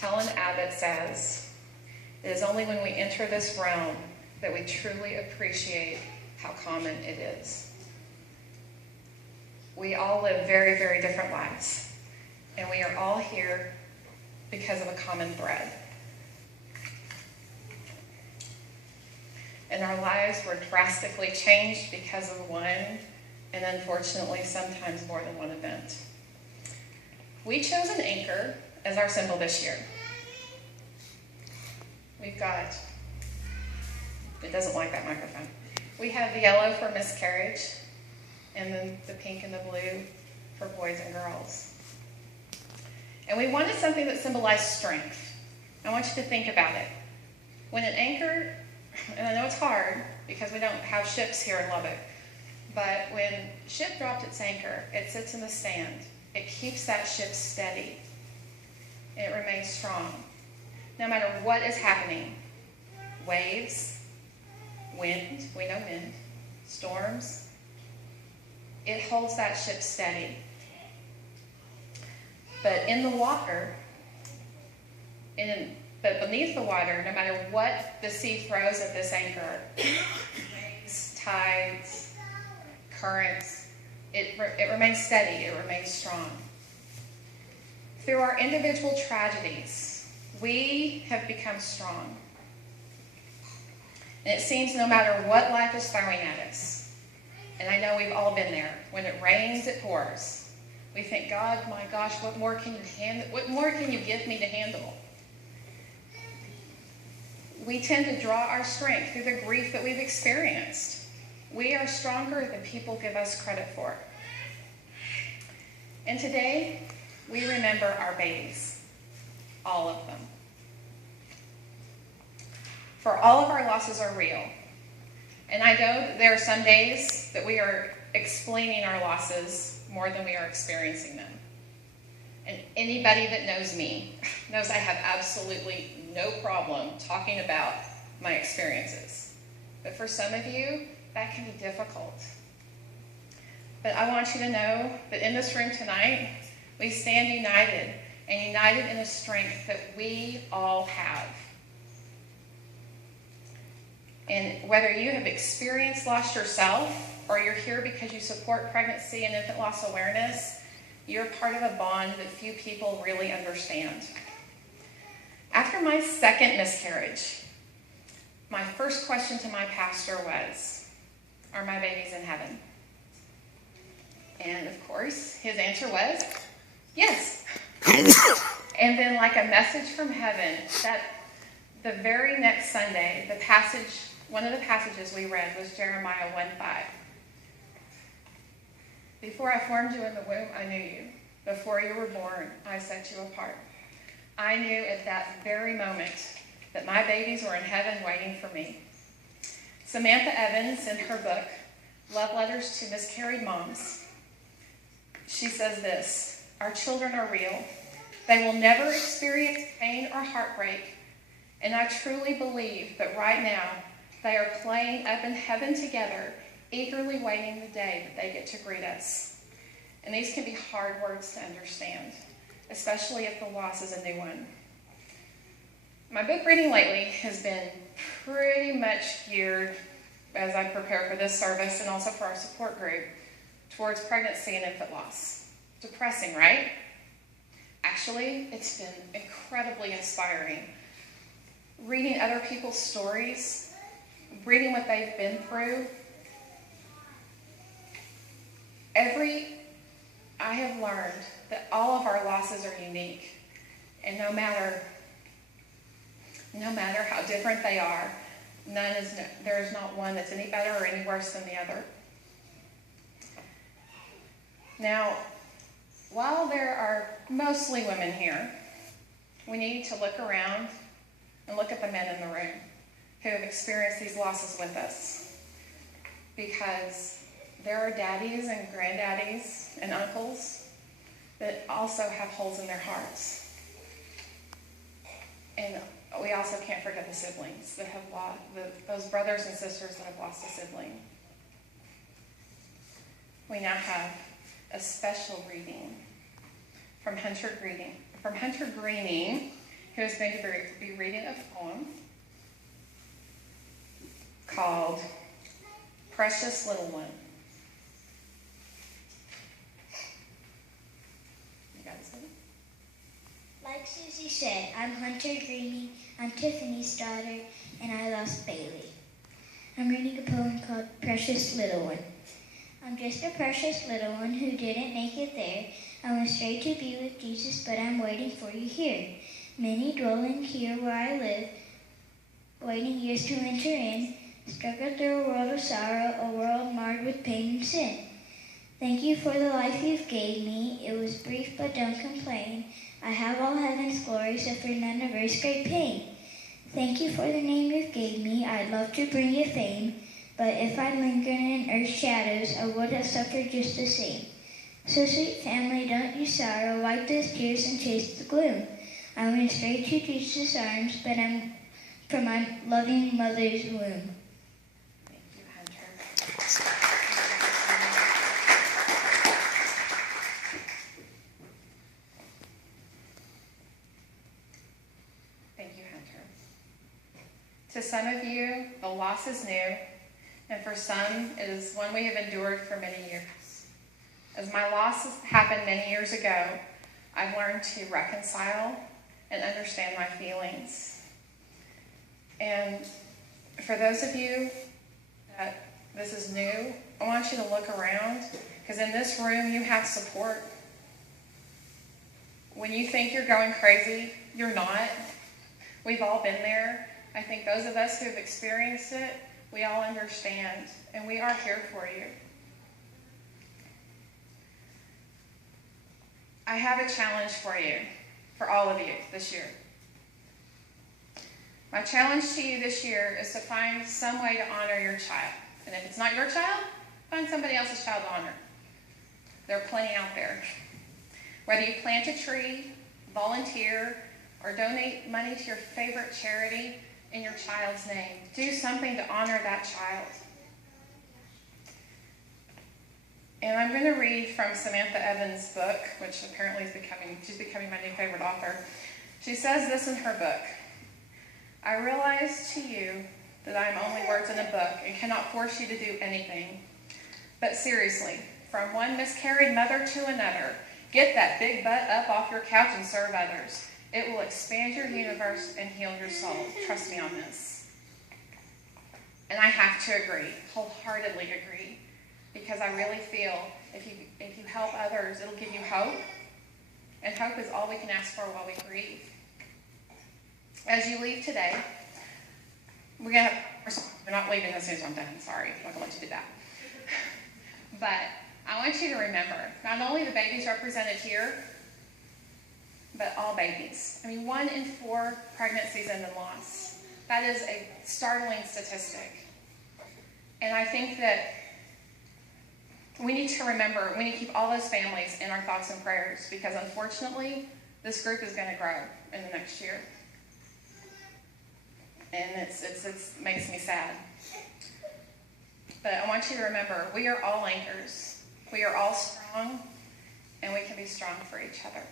Helen Abbott says, "It is only when we enter this realm that we truly appreciate how common it is." We all live very, very different lives, and we are all here because of a common thread. And our lives were drastically changed because of one, and unfortunately, sometimes more than one event. We chose an anchor as our symbol this year. We've got, it doesn't like that microphone. We have the yellow for miscarriage, and then the pink and the blue for boys and girls. And we wanted something that symbolized strength. I want you to think about it. When an anchor, and I know it's hard because we don't have ships here in Lubbock, but when a ship dropped its anchor, it sits in the sand. It keeps that ship steady. And it remains strong. No matter what is happening, waves, wind, we know wind, storms, it holds that ship steady. But in the water, but beneath the water, no matter what the sea throws at this anchor, waves, tides, currents, it remains steady, it remains strong. Through our individual tragedies, we have become strong. And it seems no matter what life is throwing at us, and I know we've all been there, when it rains, it pours. We think, God, my gosh, what more can you give me to handle? We tend to draw our strength through the grief that we've experienced. We are stronger than people give us credit for. And today, we remember our babies, all of them. For all of our losses are real. And I know that there are some days that we are explaining our losses more than we are experiencing them. And anybody that knows me knows I have absolutely no problem talking about my experiences. But for some of you, that can be difficult. But I want you to know that in this room tonight, we stand united, and united in the strength that we all have. And whether you have experienced loss yourself, or you're here because you support pregnancy and infant loss awareness, you're part of a bond that few people really understand. After my second miscarriage, my first question to my pastor was, "Are my babies in heaven?" And of course, his answer was, "Yes." And then like a message from heaven, that the very next Sunday, one of the passages we read was Jeremiah 1:5. "Before I formed you in the womb, I knew you. Before you were born, I set you apart." I knew at that very moment that my babies were in heaven waiting for me. Samantha Evans, in her book, Love Letters to Miscarried Moms, she says this, "Our children are real. They will never experience pain or heartbreak. And I truly believe that right now they are playing up in heaven together, eagerly waiting the day that they get to greet us." And these can be hard words to understand, especially if the loss is a new one. My book reading lately has been pretty much geared, as I prepare for this service and also for our support group, towards pregnancy and infant loss. Depressing, right? Actually, it's been incredibly inspiring. Reading other people's stories, reading what they've been through. I have learned that all of our losses are unique, and no matter how different they are, there is not one that's any better or any worse than the other. Now, while there are mostly women here, we need to look around and look at the men in the room who have experienced these losses with us, because there are daddies and granddaddies and uncles that also have holes in their hearts. And we also can't forget the siblings that have lost, those brothers and sisters that have lost a sibling. We now have a special reading from Hunter Greening, who who is going to be reading a poem called Precious Little One. You guys ready? Like Susie said, I'm Hunter Greeny, I'm Tiffany's daughter, and I lost Bailey. I'm reading a poem called Precious Little One. I'm just a precious little one who didn't make it there. I went straight to be with Jesus, but I'm waiting for you here. Many dwelling here where I live, waiting years to enter in, struggle through a world of sorrow, a world marred with pain and sin. Thank you for the life you've gave me. It was brief, but don't complain. I have all heaven's glory, suffer none of earth's great pain. Thank you for the name you've gave me. I'd love to bring you fame, but if I lingered in earth's shadows, I would have suffered just the same. So sweet family, don't you sorrow, wipe those tears and chase the gloom. I went straight to Jesus' arms, but I'm from my loving mother's womb. Thank you, Hunter. Thank you, Hunter. To some of you, the loss is new, and for some, it is one we have endured for many years. As my loss happened many years ago, I've learned to reconcile and understand my feelings. And for those of you that this is new, I want you to look around, because in this room you have support. When you think you're going crazy, you're not. We've all been there. I think those of us who have experienced it, we all understand, and we are here for you. I have a challenge for you, for all of you this year. My challenge to you this year is to find some way to honor your child. And if it's not your child, find somebody else's child to honor. There are plenty out there. Whether you plant a tree, volunteer, or donate money to your favorite charity in your child's name, do something to honor that child. And I'm going to read from Samantha Evans' book, which apparently she's becoming my new favorite author. She says this in her book: I realize to you that I am only words in a book and cannot force you to do anything. But seriously, from one miscarried mother to another, get that big butt up off your couch and serve others. It will expand your universe and heal your soul. Trust me on this. And I have to agree, wholeheartedly agree, because I really feel if you help others, it'll give you hope. And hope is all we can ask for while we grieve. As you leave today, we're not leaving as soon as I'm done. Sorry, I'm not going to let you do that. But I want you to remember, not only the babies represented here, but all babies. I mean, 1 in 4 pregnancies end in loss. That is a startling statistic. And I think that we need to remember, we need to keep all those families in our thoughts and prayers, because unfortunately, this group is going to grow in the next year. And it makes me sad. But I want you to remember, we are all anchors. We are all strong, and we can be strong for each other.